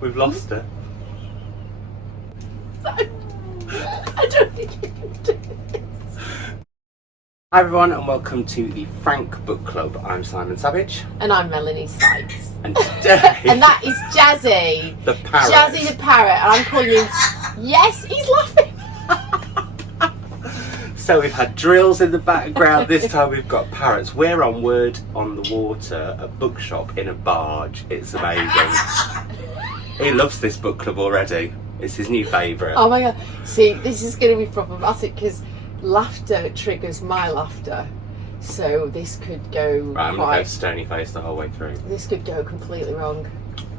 We've lost her. I don't think you can do this. Hi everyone and welcome to the Frank Book Club. I'm Simon Savage. And I'm Melanie Sykes. And today... And that is Jazzy. The parrot. Jazzy the parrot. And I'm calling him... Yes, he's laughing. So we've had drills in the background. This time we've got parrots. We're on Word on the Water, a bookshop in a barge. It's amazing. He loves this book club already. It's his new favourite. Oh my god. See, this is going to be problematic because laughter triggers my laughter. So this could go Right, I'm going to go stony face the whole way through. This could go completely wrong.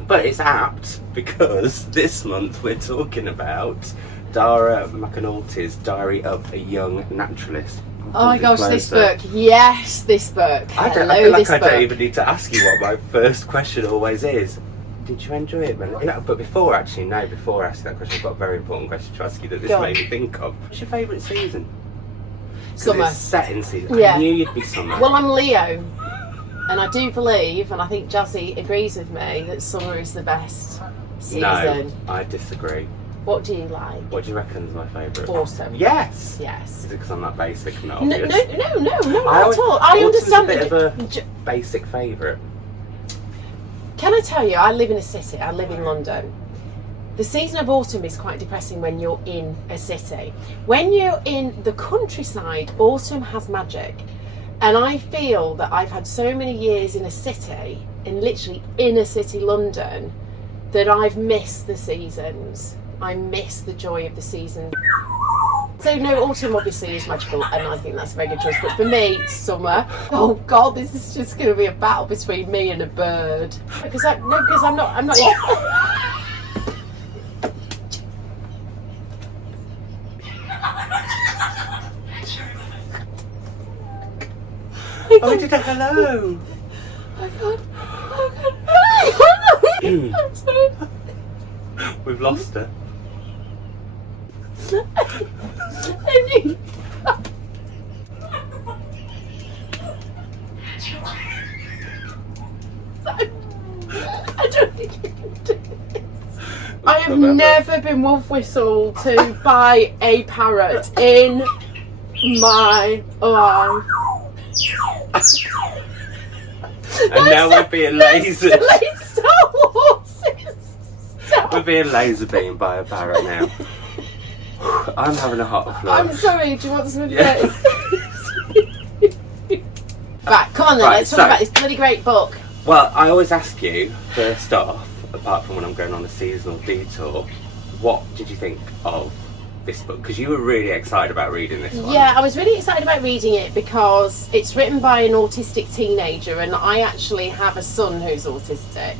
But it's apt because this month we're talking about Dara McAnulty's Diary of a Young Naturalist. Oh my gosh, this book. Yes, this book. I feel like I don't even need to ask you what my first question always is. Did you enjoy it, man? No, but before asking that question, I've got a very important question to ask you that this made me think of. What's your favourite season? Summer. It's set in season. Yeah. I knew you'd be summer. Well, I'm Leo, and I do believe, and I think Jazzy agrees with me, that summer is the best season. No, I disagree. What do you like? What do you reckon is my favourite? Autumn. Yes. Yes. Is it because I'm that basic and not No, obvious? not at all. I Autumn's understand a bit of a basic favourite. Can I tell you, I live in a city, I live in London. The season of autumn is quite depressing when you're in a city. When you're in the countryside, autumn has magic. And I feel that I've had so many years in a city, in literally inner city London, that I've missed the seasons. I miss the joy of the season. So no, autumn obviously is magical, and I think that's a very good choice. But for me, summer. Oh God, this is just going to be a battle between me and a bird. Because I'm not. Oh, I did a hello. I'm sorry. We've lost her. I don't think you can do this. I have never been wolf whistled to by a parrot in my life. And now we're being laser. We're being laser beamed by a parrot now. I'm having a hot flush. I'm sorry, do you want some Yeah. advice? Right, come on then, let's talk about this bloody great book. Well, I always ask you, first off, apart from when I'm going on a seasonal detour, what did you think of this book? Because you were really excited about reading this one. Yeah, I was really excited about reading it because it's written by an autistic teenager, and I actually have a son who's autistic.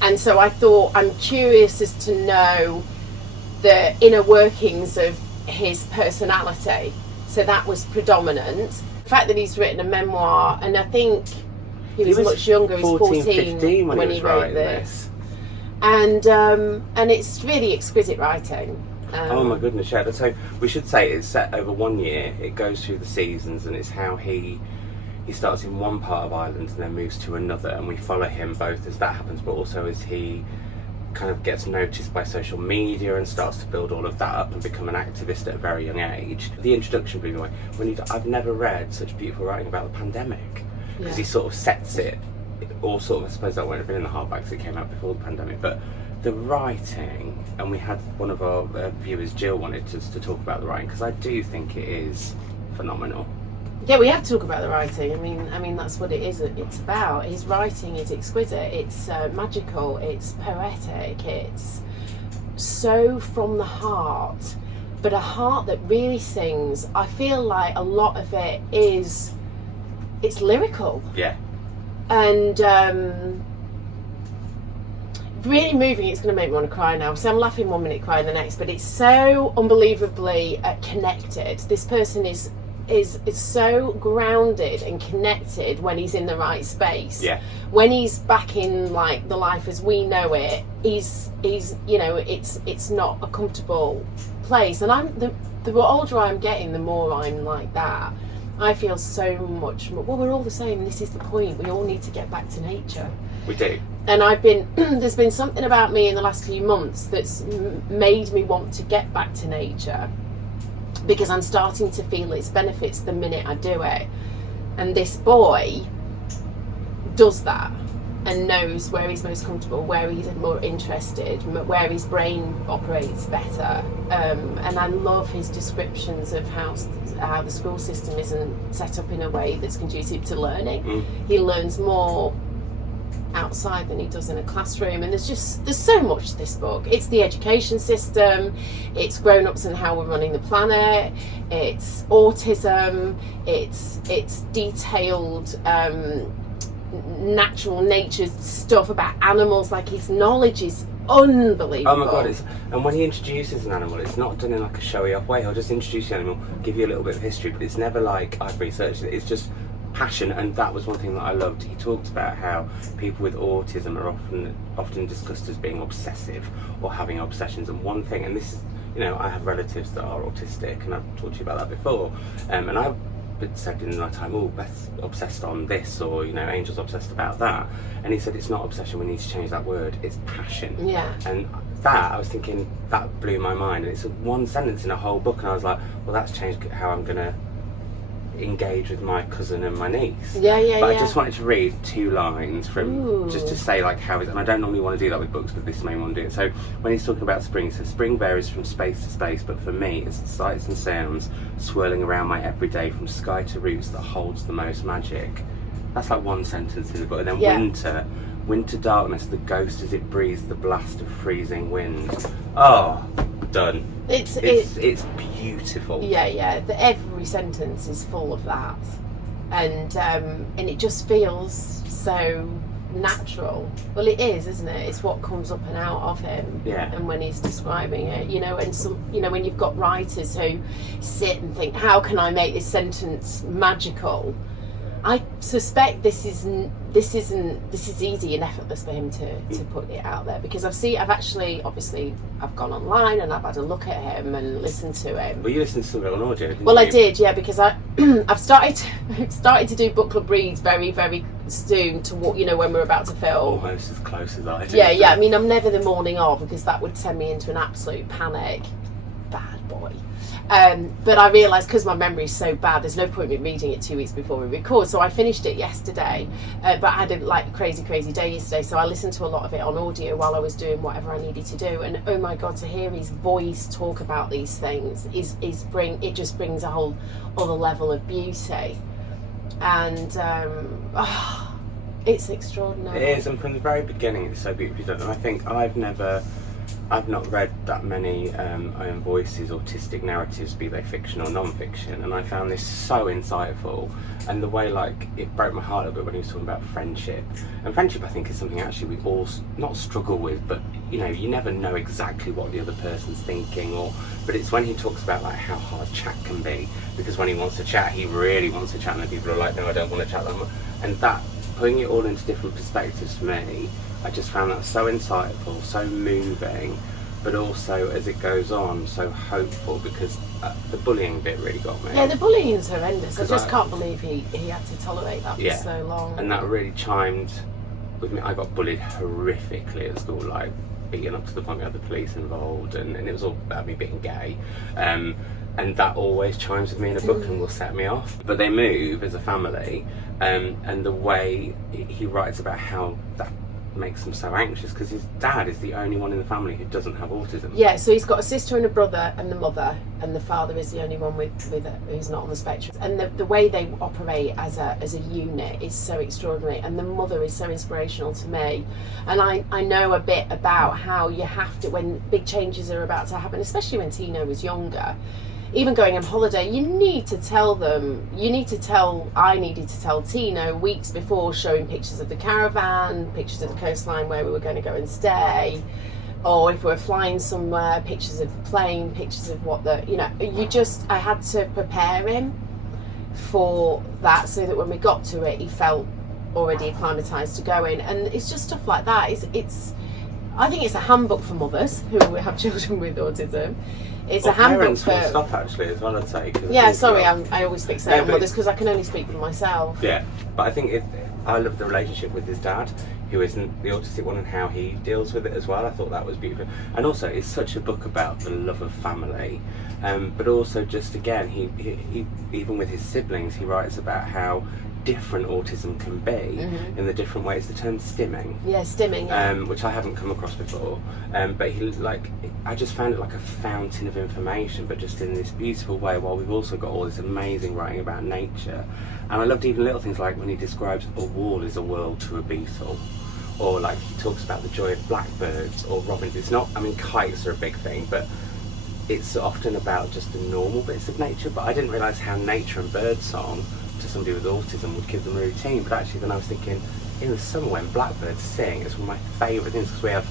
And so I thought, I'm curious as to know the inner workings of his personality. So that was predominant. The fact that he's written a memoir, and I think he was much younger, he was 14 15 when he wrote wrote this. And it's really exquisite writing. Oh my goodness, yeah. So we should say it's set over 1 year. It goes through the seasons, and it's how he starts in one part of Ireland and then moves to another, and we follow him both as that happens, but also as he kind of gets noticed by social media and starts to build all of that up and become an activist at a very young age. The introduction blew me away. I've never read such beautiful writing about the pandemic, because he sort of sets it, or sort of, I suppose that won't have been in the hardback because it came out before the pandemic, but the writing, and we had one of our viewers, Jill, wanted us to talk about the writing, because I do think it is phenomenal. Yeah, we have to talk about the writing. I mean that's what it is. It's about. His writing is exquisite. It's magical. It's poetic. It's so from the heart, but a heart that really sings. I feel like a lot of it is, it's lyrical. Yeah. And really moving. It's going to make me want to cry now. So I'm laughing 1 minute, crying the next. But it's so unbelievably connected. This person is so grounded and connected when he's in the right space. Yeah. When he's back in like the life as we know it, he's you know, it's not a comfortable place. And the older I'm getting, the more I'm like that. I feel so much more, well, we're all the same. This is the point. We all need to get back to nature. We do. And I've been there's been something about me in the last few months that's made me want to get back to nature, because I'm starting to feel its benefits the minute I do it. And this boy does that and knows where he's most comfortable, where he's more interested, where his brain operates better. And I love his descriptions of how the school system isn't set up in a way that's conducive to learning. He learns more outside than he does in a classroom, and there's so much to this book. It's the education system, it's grown-ups and how we're running the planet, it's autism, it's detailed natural nature stuff about animals. Like, his knowledge is unbelievable. Oh my god, and when he introduces an animal, it's not done in like a showy off way. He'll just introduce the animal, give you a little bit of history, but it's never like I've researched it. It's just passion. And that was one thing that I loved. He talked about how people with autism are often discussed as being obsessive or having obsessions. And one thing, and this is, you know, I have relatives that are autistic, and I've talked to you about that before, and I've been said in my time, oh, Beth's obsessed on this, or, you know, Angel's obsessed about that. And he said it's not obsession, we need to change that word, it's passion. Yeah. And that, I was thinking, that blew my mind. And it's one sentence in a whole book, and I was like, well, that's changed how I'm gonna engage with my cousin and my niece. But I just wanted to read 2 lines from just to say like how is, and I don't normally want to do that with books, but this made me want to do it. So when he's talking about spring, he says spring varies from space to space, but for me it's the sights and sounds swirling around my everyday, from sky to roots, that holds the most magic. That's like one sentence in the book. And then winter darkness, the ghost as it breathes the blast of freezing wind. Oh, done. It's beautiful. Yeah. Every sentence is full of that, and it just feels so natural. Well, it is, isn't it? It's what comes up and out of him. Yeah. And when he's describing it, you know, and some, you know, when you've got writers who sit and think, how can I make this sentence magical? I suspect this is easy and effortless for him to put it out there, because I've gone online and I've had a look at him and listened to him. Well, you listened to some of it on audio, didn't you? Well, I did, yeah, because I've started to do book club reads very, very soon to what, you know, when we're about to film. Almost as close as I do. Yeah. I mean, I'm never the morning of, because that would send me into an absolute panic. Bad boy. But I realised, because my memory is so bad, there's no point in reading it 2 weeks before we record. So I finished it yesterday, but I had a crazy day yesterday. So I listened to a lot of it on audio while I was doing whatever I needed to do. And oh my God, to hear his voice talk about these things it just brings a whole other level of beauty. And it's extraordinary. It is, and from the very beginning, it's so beautifully done. And I think I've not read that many own voices, autistic narratives, be they fiction or non-fiction, and I found this so insightful. And the way, like, it broke my heart a little bit when he was talking about friendship. And friendship, I think, is something actually we all not struggle with, but, you know, you never know exactly what the other person's thinking, but it's when he talks about like how hard chat can be, because when he wants to chat, he really wants to chat, and then people are like, no, I don't want to chat them. And that, putting it all into different perspectives for me, I just found that so insightful, so moving, but also, as it goes on, so hopeful, because the bullying bit really got me. Yeah, the bullying is horrendous. I just can't believe he had to tolerate that for so long. And that really chimed with me. I got bullied horrifically at school, like beaten up to the point we had the police involved, and it was all about me being gay. And that always chimes with me in a book and will set me off. But they move as a family, and the way he writes about how that makes him so anxious, because his dad is the only one in the family who doesn't have autism. Yeah, so he's got a sister and a brother and the mother, and the father is the only one who's not on the spectrum. And the way they operate as a unit is so extraordinary, and the mother is so inspirational to me. And I know a bit about how you have to, when big changes are about to happen, especially when Tino was younger, even going on holiday, I needed to tell Tino weeks before, showing pictures of the caravan, pictures of the coastline where we were going to go and stay, or if we were flying somewhere, pictures of the plane, pictures of I had to prepare him for that, so that when we got to it, he felt already acclimatised to going. And it's just stuff like that. I think it's a handbook for mothers who have children with autism. It's a handbook for stuff, actually, as well, I'd say. Yeah, sorry, I always fixate on mothers because I can only speak for myself. Yeah, but I think I love the relationship with his dad. who isn't the autistic one, and how he deals with it as well. I thought that was beautiful. And also, it's such a book about the love of family, but also just, again, he even with his siblings, he writes about how different autism can be in the different ways. The term stimming, which I haven't come across before, but I just found it like a fountain of information, but just in this beautiful way, while we've also got all this amazing writing about nature. And I loved even little things like when he describes a wall is a world to a beetle, or like he talks about the joy of blackbirds or robins. It's not, I mean, kites are a big thing, but it's often about just the normal bits of nature. But I didn't realise how nature and birdsong to somebody with autism would give them a routine. But actually, then I was thinking, in the summer when blackbirds sing, it's one of my favourite things, because we have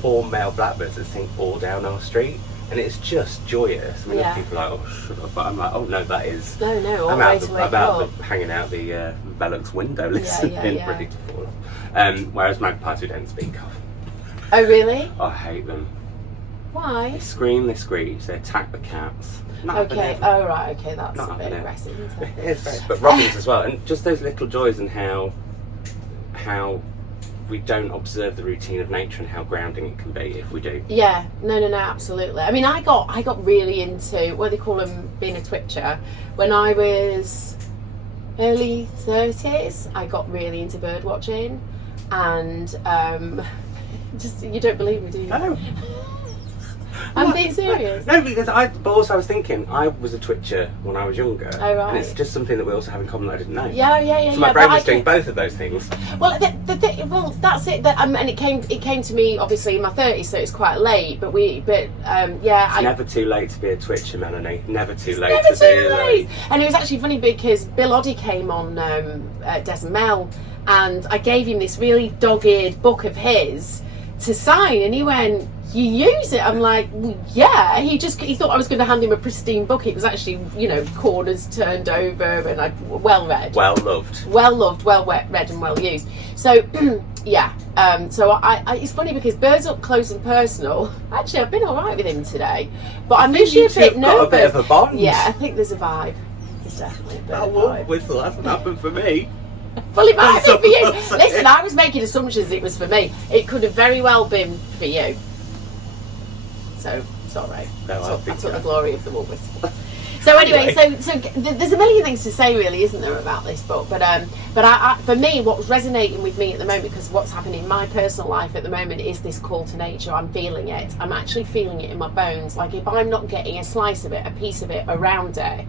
4 male blackbirds that sing all down our street, and it's just joyous. I mean, other people are like, oh, shut up, but I'm like, oh no, that is... No, I'm out hanging out the Velux window listening, ready to fall off. Whereas magpies we don't speak of. Oh, really? I hate them. Why? They scream, they screech, they attack the cats. Okay, oh right, okay, that's a bit aggressive, isn't it? It is very, but robins as well, and just those little joys, and how we don't observe the routine of nature and how grounding it can be if we do. Yeah, no, absolutely. I mean, I got really into what they call them, being a twitcher. When I was early 30s, I got really into bird watching, and just, you don't believe me, do you? No. I'm being serious. No, because but also I was thinking, I was a twitcher when I was younger. Oh, right. And it's just something that we also have in common that I didn't know. Yeah. So my brain was doing both of those things. Well, that's it. And it came to me obviously in my 30s, so it's quite late. But It's never too late to be a twitcher, Melanie. Never too late to be late. And it was actually funny because Bill Oddie came on Des and Mel, and I gave him this really dogged book of his to sign, and he went, "You use it?" I'm like, well, yeah. He thought I was going to hand him a pristine book. It was actually, corners turned over, and well read, well loved, well read, and well used. So yeah. So I it's funny because birds up close and personal. Actually, I've been all right with him today, but I'm usually a bit nervous. Got a bit of a bond. Yeah, I think there's a vibe. There's definitely a bit of a vibe. Whistle hasn't happened for me. Well, it might have been for you. Listen, I was making assumptions it was for me. It could have very well been for you. So, it's all right. No, I took the glory of the wall whistle. So anyway, so there's a million things to say, really, isn't there, about this book? But I, for me, what's resonating with me at the moment, because what's happening in my personal life at the moment is this call to nature. I'm feeling it. I'm actually feeling it in my bones. Like, if I'm not getting a slice of it, a piece of it around it,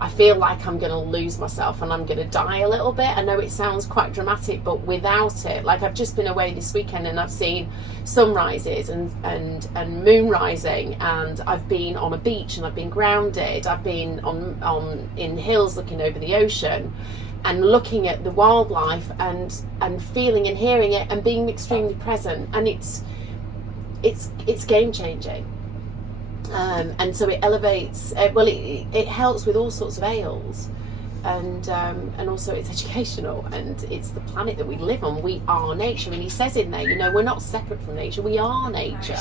I feel like I'm going to lose myself and I'm going to die a little bit. I know it sounds quite dramatic, but without it, like, I've just been away this weekend and I've seen sunrises and moon rising, and I've been on a beach and I've been grounded. I've been in hills looking over the ocean and looking at the wildlife and feeling and hearing it and being extremely present, and it's game changing. And so it elevates. It helps with all sorts of ails, and also it's educational, and it's the planet that we live on. We are nature, and he says in there, we're not separate from nature. We are nature,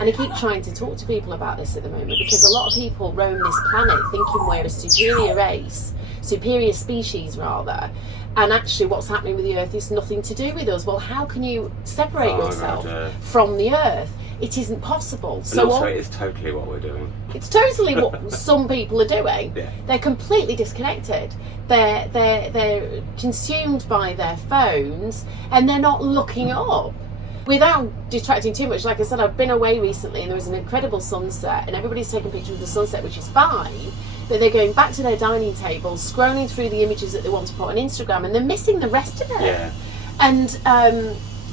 and I keep trying to talk to people about this at the moment, because a lot of people roam this planet thinking we're a superior race, superior species rather. And actually what's happening with the earth is nothing to do with us. Well, how can you separate yourself from the earth? It isn't possible. And also it is totally what we're doing. It's totally what some people are doing. Yeah. They're completely disconnected. They're consumed by their phones, and they're not looking up. Without detracting too much, like I said, I've been away recently and there was an incredible sunset, and everybody's taking pictures of the sunset, which is fine, but they're going back to their dining table, scrolling through the images that they want to put on Instagram, and they're missing the rest of it. Yeah.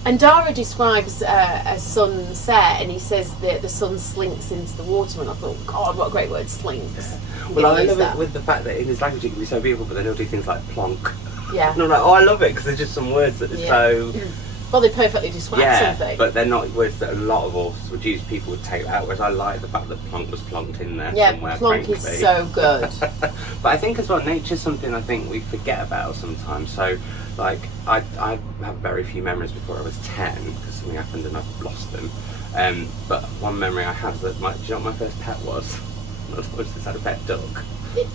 And Dara describes a sunset, and he says that the sun slinks into the water, and I thought, God, what a great word, slinks. Well, I love it with the fact that in his language it can be so beautiful, but then he'll do things like plonk. Yeah. And I'm like, oh, I love it, because there's just some words that are so... Well, they perfectly describe something. But they're not words that a lot of authors would use. People would take out, whereas I like the fact that plonk was plonked in there somewhere. Yeah, plonk is so good. But I think as well, nature's something I think we forget about sometimes. So, like, I have very few memories before I was 10, because something happened and I've lost them. But one memory I have is that do you know what my first pet was? I just had a pet duck.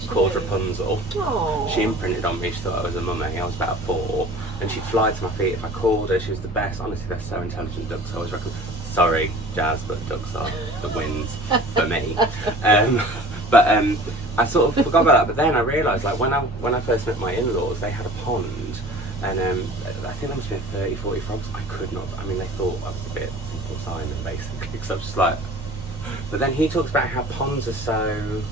called Rapunzel. Aww. She imprinted on me. She thought I was a mummy. I was about 4, and she'd fly to my feet if I called her. She was the best. Honestly, they're so intelligent, ducks. I always recommend. Sorry, Jazz, but ducks are the wins for me. I sort of forgot about that. But then I realised, like when I first met my in-laws, they had a pond, and I think there must have been 30, 40 frogs. I could not. I mean, they thought I was a bit Simple Simon, basically, because I was just like. But then he talks about how ponds are so.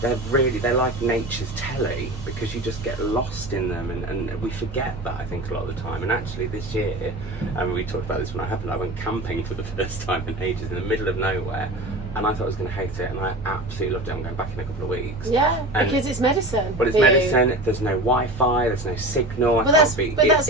They're like nature's telly, because you just get lost in them, and we forget that, I think, a lot of the time. And actually this year, and we talked about this when it happened, I went camping for the first time in ages in the middle of nowhere, and I thought I was going to hate it, and I absolutely loved it. I'm going back in a couple of weeks. Yeah, because it's medicine. But it's medicine. There's no Wi-Fi. There's no signal. But that's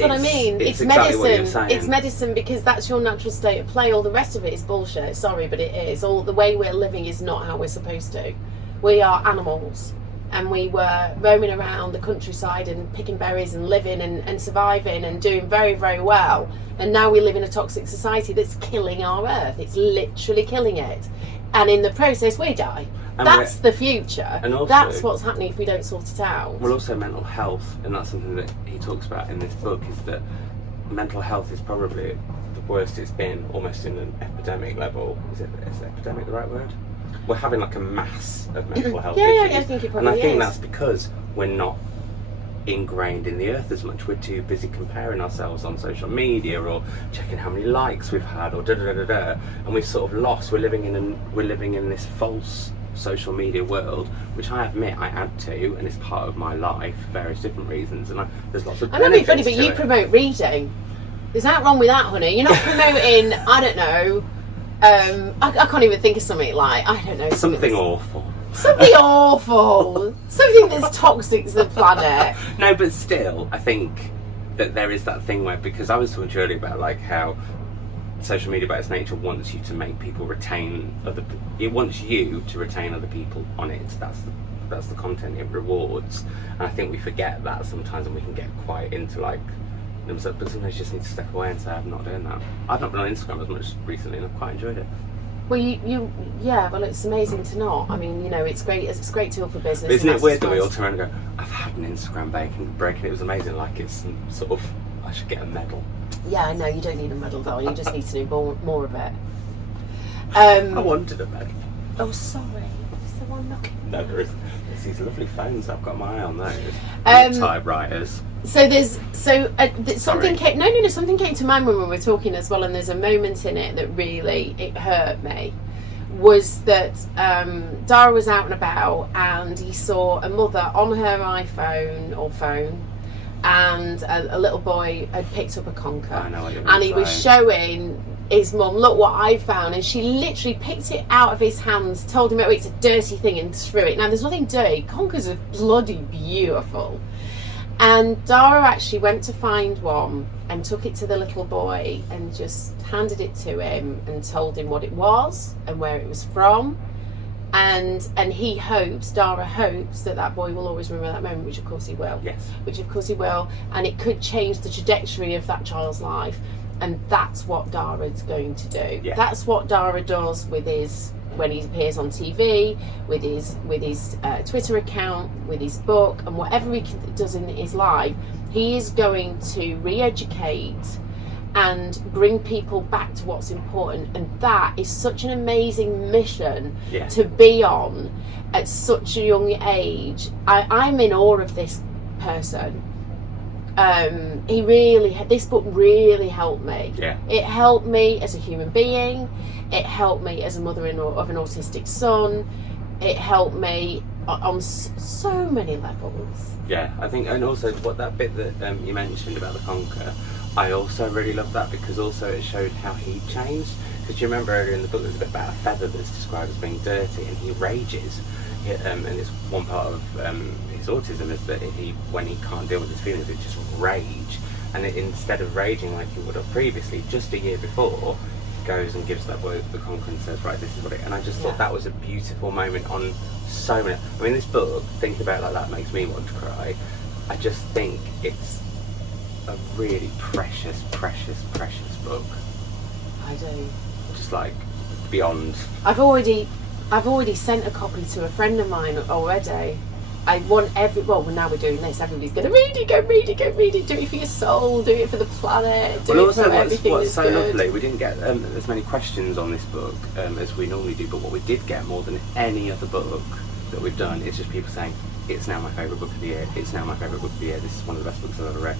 what I mean. It's exactly medicine. It's medicine because that's your natural state of play. All the rest of it is bullshit. Sorry, but it is. All the way we're living is not how we're supposed to. We are animals, and we were roaming around the countryside and picking berries and living and surviving and doing very, very well. And now we live in a toxic society that's killing our earth. It's literally killing it. And in the process, we die. And that's the future. And also, that's what's happening if we don't sort it out. Well, also mental health, and that's something that he talks about in this book, is that mental health is probably the worst it's been, almost in an epidemic level. Is epidemic the right word? We're having like a mass of mental health issues. Yeah, I think it probably and I think is. That's because we're not ingrained in the earth as much. We're too busy comparing ourselves on social media or checking how many likes we've had or and we've sort of lost. We're living in this false social media world, which I admit I add to, and it's part of my life for various different reasons. And there's lots of. I know it's funny, but you promote reading. There's nothing wrong with that, honey. You're not promoting. I don't know. I can't even think of something like, I don't know. Something awful. Something awful. Something that's toxic to the planet. No, but still, I think that there is that thing where, because I was talking to you earlier about like how social media by its nature wants you to make people retain it wants you to retain other people on it. That's the content it rewards. And I think we forget that sometimes, and we can get quite into like, but sometimes you just need to step away and say, I'm not doing that. I've not been on Instagram as much recently, and I've quite enjoyed it. Well, well, it's amazing to not. I mean, it's great. It's a great tool for business. Isn't it weird that we all turn around and go, I've had an Instagram break and it was amazing. Like it's some sort of, I should get a medal. Yeah, I know. You don't need a medal, though. You just need to do more of it. I wanted a medal. Oh, sorry. Is there one knocking? No, there isn't. There's these lovely phones. I've got my eye on those. Typewriters. So something came. No. Something came to mind when we were talking as well, and there's a moment in it that really it hurt me. Was that Dara was out and about, and he saw a mother on her iPhone or phone, and a little boy had picked up a conker. I know what you're and he was showing his mum, look what I found, and she literally picked it out of his hands, told him, oh, it's a dirty thing, and threw it. Now there's nothing dirty. Conkers are bloody beautiful. And Dara actually went to find one and took it to the little boy and just handed it to him and told him what it was and where it was from. And Dara hopes that boy will always remember that moment, which of course he will. Yes. Which of course he will. And it could change the trajectory of that child's life. And that's what Dara's going to do. Yeah. That's what Dara does when he appears on TV, with his Twitter account, with his book, and whatever he does in his life. He is going to re-educate and bring people back to what's important, and that is such an amazing mission to be on at such a young age. I'm in awe of this person. This book really helped me. Yeah. It helped me as a human being. It helped me as a mother of an autistic son. It helped me on so many levels. Yeah, I think, and also what that bit that you mentioned about the conker, I also really love that, because also it showed how he changed. Because you remember earlier in the book there's a bit about a feather that's described as being dirty, and he rages. And it's one part of his autism is that when he can't deal with his feelings, it just rage. And instead of raging like he would have previously, just a year before, he goes and gives that boy the conker and says, right, this is what it. And I just thought that was a beautiful moment on so many. I mean, this book, thinking about it like that, makes me want to cry. I just think it's a really precious I do. Just like beyond. I've already I've already sent a copy to a friend of mine already. I want well, now we're doing this, everybody's going to read it, go read it, go read it, do it for your soul, do it for the planet, do it for everything what's that's so good. lovely, we didn't get as many questions on this book as we normally do, but what we did get more than any other book that we've done is just people saying, it's now my favourite book of the year, it's now my favourite book of the year, this is one of the best books I've ever read,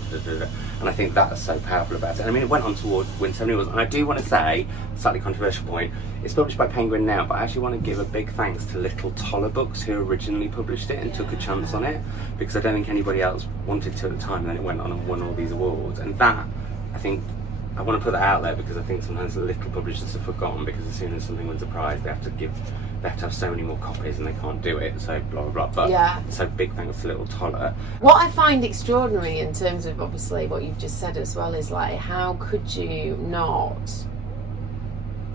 and I think that's so powerful about it. And I mean, it went on to win so many awards, and I do want to say, slightly controversial point, it's published by Penguin now, but I actually want to give a big thanks to Little Toller Books, who originally published it and took a chance on it, because I don't think anybody else wanted to at the time, and then it went on and won all these awards. And that, I think, I want to put that out there, because I think sometimes the little publishers are forgotten, because as soon as something wins a prize, they have to have so many more copies and they can't do it, so blah blah blah. But so big thanks to Little Toller. What I find extraordinary in terms of obviously what you've just said as well is like, how could you not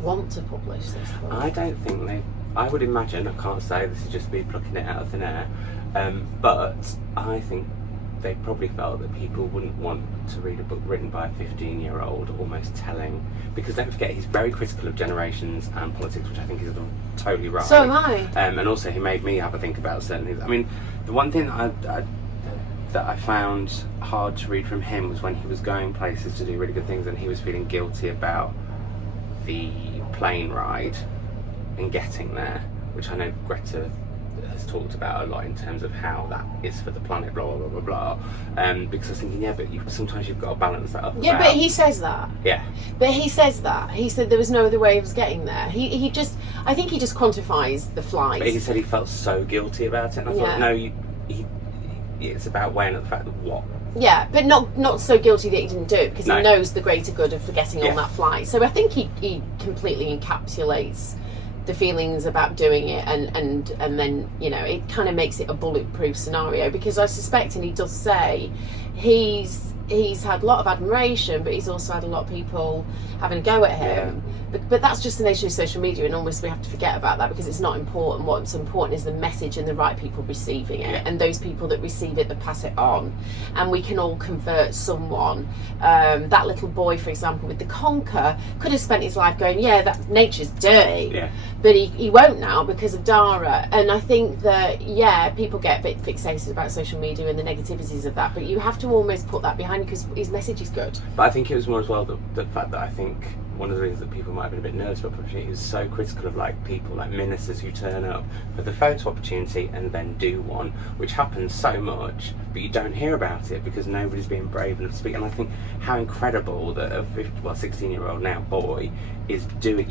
want to publish this book? I don't think I would imagine, I can't say, this is just me plucking it out of thin air, but I think they probably felt that people wouldn't want to read a book written by a 15-year-old almost telling, because don't forget, he's very critical of generations and politics, which I think is totally right. So am I. And also he made me have a think about certain things. I mean, the one thing that I found hard to read from him was when he was going places to do really good things and he was feeling guilty about the plane ride and getting there, which I know Greta has talked about a lot in terms of how that is for the planet, blah blah blah blah blah. Because I was thinking, yeah, but sometimes you've got to balance that up. Yeah, but he says that. Yeah. But he says that. He said there was no other way of getting there. I think he just quantifies the flight. But he said he felt so guilty about it, and I thought, no, it's about weighing up the fact that what. Yeah, but not so guilty that he didn't do it, because No. he knows the greater good of getting on that flight. So I think he completely encapsulates the feelings about doing it, and then, you know, it kind of makes it a bulletproof scenario, because I suspect, and he does say, he's had a lot of admiration, but he's also had a lot of people having a go at him. But that's just the nature of social media, and almost we have to forget about that, because it's not important. What's important is the message and the right people receiving it, and those people that receive it, that pass it on. And we can all convert someone. That little boy, for example, with the conker, could have spent his life going, yeah, that nature's dirty, but he won't now because of Dara. And I think that, people get a bit fixated about social media and the negativities of that, but you have to almost put that behind, because his message is good. But I think it was more as well the fact that I think one of the things that people might have been a bit nervous about publishing, he was so critical of like people like ministers who turn up for the photo opportunity and then do one, which happens so much, but you don't hear about it because nobody's being brave enough to speak. And I think how incredible that a 16-year-old now boy is doing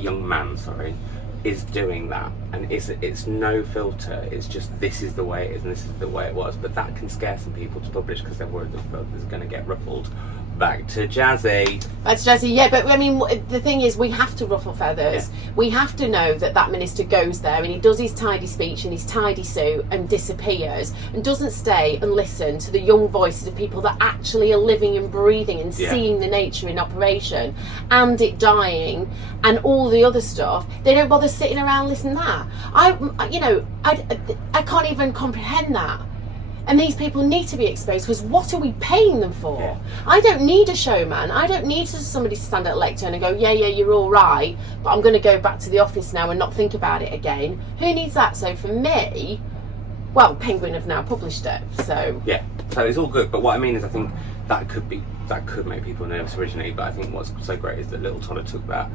that, and it's no filter, it's just, this is the way it is and this is the way it was. But that can scare some people to publish because they're worried that it's going to get ruffled. Back to Jazzy. That's Jazzy, yeah, but I mean, the thing is, we have to ruffle feathers. We have to know that minister goes there and he does his tidy speech and his tidy suit and disappears and doesn't stay and listen to the young voices of people that actually are living and breathing and seeing the nature in operation and it dying and all the other stuff. They don't bother sitting around listening to that. I can't even comprehend that. And these people need to be exposed, because what are we paying them for? Yeah. I don't need a showman. I don't need somebody to stand at a lectern and go, yeah, you're all right, but I'm going to go back to the office now and not think about it again. Who needs that? So for me, well, Penguin have now published it, so... Yeah, so it's all good, but what I mean is I think that could make people nervous originally, but I think what's so great is that Little Toller took that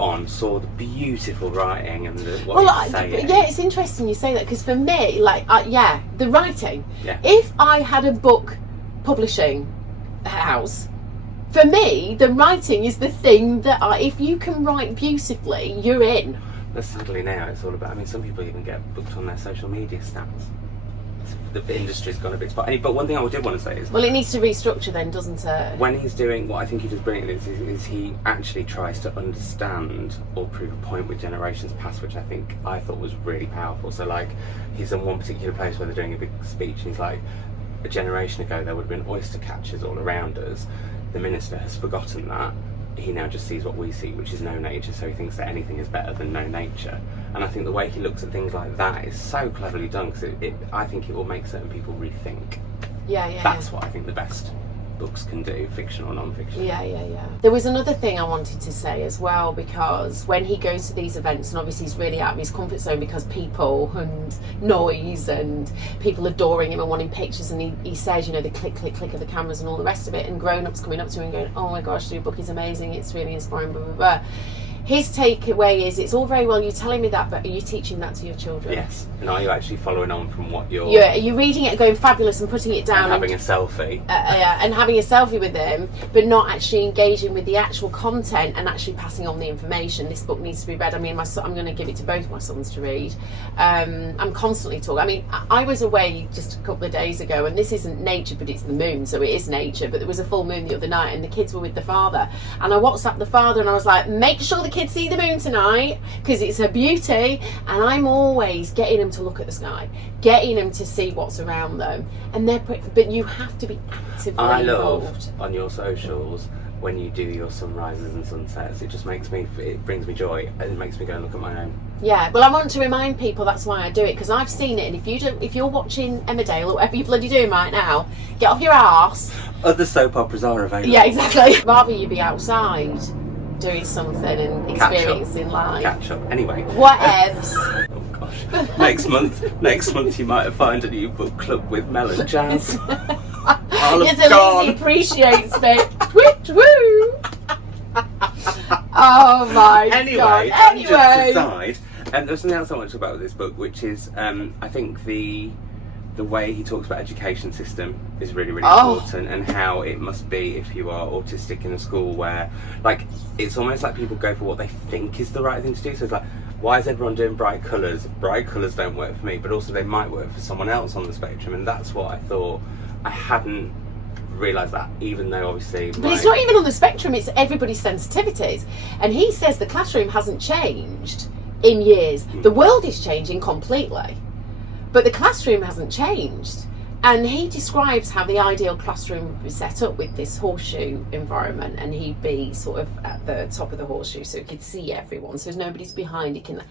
on, saw the beautiful writing and what he's saying. Yeah, it's interesting you say that, because for me, the writing. Yeah. If I had a book publishing house, for me, the writing is the thing that if you can write beautifully, you're in. But sadly now it's all about, I mean, some people even get booked on their social media stats. The industry's gone a bit spotty. But one thing I did want to say is... Well, it needs to restructure then, doesn't it? When he's doing, what I think he does brilliantly is he actually tries to understand or prove a point with generations past, which I thought was really powerful. So like, he's in one particular place where they're doing a big speech and he's like, a generation ago there would have been oyster catchers all around us. The minister has forgotten that. He now just sees what we see, which is no nature, so he thinks that anything is better than no nature. And I think the way he looks at things like that is so cleverly done, because I think it will make certain people rethink. Yeah. That's what I think the best books can do, fiction or non-fiction. Yeah. There was another thing I wanted to say as well, because when he goes to these events, and obviously he's really out of his comfort zone because people and noise and people adoring him and wanting pictures, and he says, you know, the click of the cameras and all the rest of it, and grown-ups coming up to him and going, oh my gosh, your book is amazing, it's really inspiring, blah, blah, blah. His takeaway is, it's all very well you telling me that, but are you teaching that to your children? Yes. And are you actually following on from what you're... Yeah, are you reading it and going fabulous and putting it down and having a selfie? And having a selfie with them, but not actually engaging with the actual content and actually passing on the information. This book needs to be read. I mean, I'm going to give it to both my sons to read. I'm constantly talking. I mean, I was away just a couple of days ago, and this isn't nature, but it's the moon, so it is nature. But there was a full moon the other night, and the kids were with the father. And I WhatsApped the father, and I was like, make sure the kids see the moon tonight, because it's a beauty. And I'm always getting them to look at the sky, getting them to see what's around them, and but you have to be actively involved. Love on your socials when you do your sunrises and sunsets. It just it brings me joy, and it makes me go and look at my own. Yeah, well, I want to remind people that's why I do it, because I've seen it. And if you're watching Emmerdale or whatever you're bloody doing right now, get off your arse. Other soap operas are available. Yeah, exactly. Rather you be outside doing something and experiencing life. Catch up. Anyway. Whatevs. Oh gosh. Next month you might find a new book club with Mel and Jazz. Yes, Elise appreciates me. Woo! Oh my god. Anyway. Just aside, there's something else I want to talk about with this book, which is I think the way he talks about education system is really, really important, and how it must be if you are autistic in a school where, like, it's almost like people go for what they think is the right thing to do. So it's like, why is everyone doing bright colours? Bright colours don't work for me, but also they might work for someone else on the spectrum, and that's what I thought. I hadn't realised that, even though obviously... But it's not even on the spectrum, it's everybody's sensitivities. And he says the classroom hasn't changed in years. The world is changing completely, but the classroom hasn't changed. And he describes how the ideal classroom would be set up with this horseshoe environment, and he'd be sort of at the top of the horseshoe so he could see everyone, so nobody's behind, he can...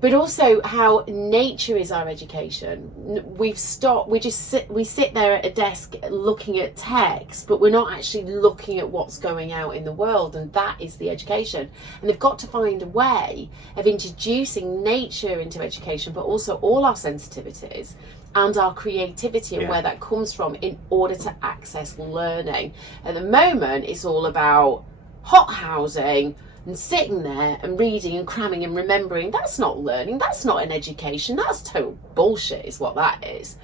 but also how nature is our education. We sit there at a desk looking at text, but we're not actually looking at what's going out in the world, and that is the education. And they've got to find a way of introducing nature into education, but also all our sensitivities and our creativity and where that comes from in order to access learning. At the moment, it's all about hot housing and sitting there and reading and cramming and remembering. That's not learning, that's not an education, that's total bullshit is what that is.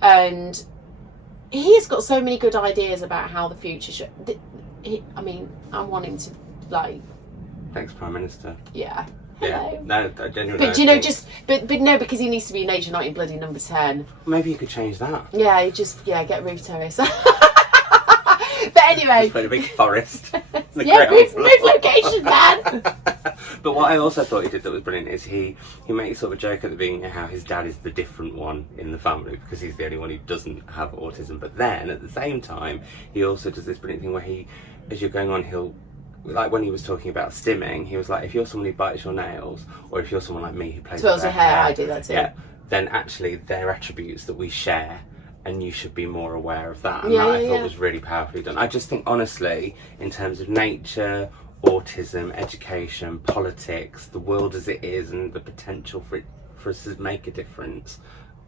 And he's got so many good ideas about how the future should... I mean, I want him to, like... Thanks, Prime Minister. Yeah. Yeah, no, I genuinely. But you know, but no, because he needs to be in nature, not in bloody number 10. Maybe you could change that. Yeah, get roof terrace. But anyway, just put a big forest. Roof location, man. But what I also thought he did that was brilliant is he makes sort of a joke at the beginning of how his dad is the different one in the family because he's the only one who doesn't have autism. But then at the same time, he also does this brilliant thing where he, as you're going on, he'll. Like when he was talking about stimming, he was like, if you're someone who bites your nails, or if you're someone like me who plays with their hair, I do that too. Yeah, then actually they're attributes that we share, and you should be more aware of that. And I thought was really powerfully done. I just think, honestly, in terms of nature, autism, education, politics, the world as it is, and the potential for us to make a difference,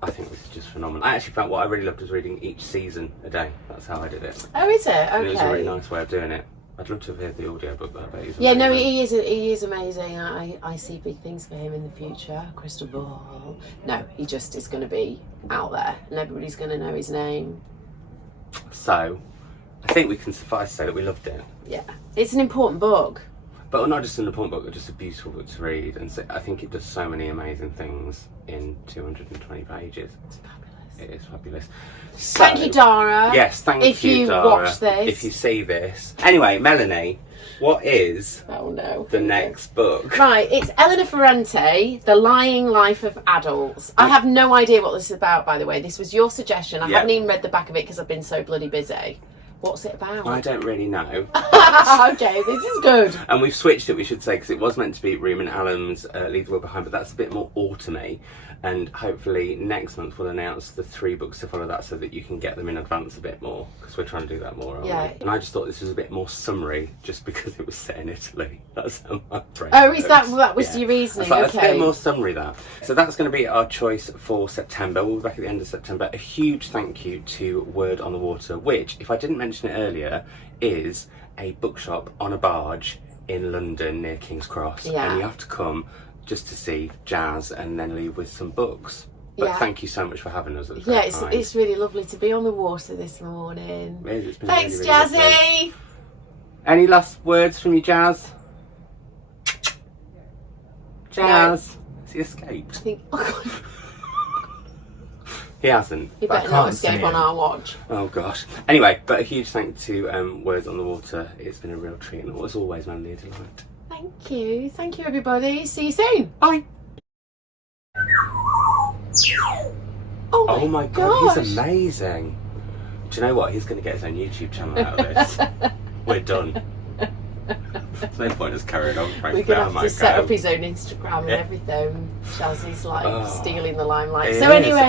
I think this is just phenomenal. I actually found what I really loved was reading each season a day. That's how I did it. Oh, is it? Okay. And it was a really nice way of doing it. I'd love to have heard the audiobook, but I bet he's amazing. Yeah, no, he is amazing. I see big things for him in the future. Crystal ball. No, he just is going to be out there, and everybody's going to know his name. So, I think we can suffice to say that we loved it. Yeah, it's an important book. But not just an important book, but just a beautiful book to read. And so I think it does so many amazing things in 220 pages. It's fabulous. It is fabulous. So, thank you, Dara. Yes, thank you, Dara. If you watch this. If you see this. Anyway, Melanie, what is the next book? Right, it's Elena Ferrante, The Lying Life of Adults. I have no idea what this is about, by the way. This was your suggestion. I haven't even read the back of it because I've been so bloody busy. What's it about? I don't really know. Okay, this is good. And we've switched it, we should say, because it was meant to be Ream and Allen's Leave the World Behind, but that's a bit more autumny. And hopefully next month we'll announce the 3 books to follow that so that you can get them in advance a bit more, because we're trying to do that more, aren't we? And I just thought this was a bit more summery just because it was set in Italy. That's how my brain works. That was your reasoning? Like, it's a bit more summery, that. So that's going to be our choice for September. We'll be back at the end of September. A huge thank you to Word on the Water, which, if I didn't mention it earlier, is a bookshop on a barge in London near King's Cross. And you have to come just to see Jazz and then leave with some books. But thank you so much for having us at the time. It's really lovely to be on the water this morning. It's been Thanks, really, really Jazzy. Lovely. Any last words from you, Jazz? Jazz? Has he escaped? I think, oh God. He hasn't. You better not escape on our watch. Oh gosh. Anyway, but a huge thank you to Words on the Water. It's been a real treat, and as always, Mandy, a delight. Thank you. Thank you, everybody. See you soon. Bye. Oh my God, he's amazing. Do you know what? He's going to get his own YouTube channel out of this. We're done. There's no point in us carrying on. We're going to have to set up his own Instagram and everything. Jazzy's like stealing the limelight. So anyway.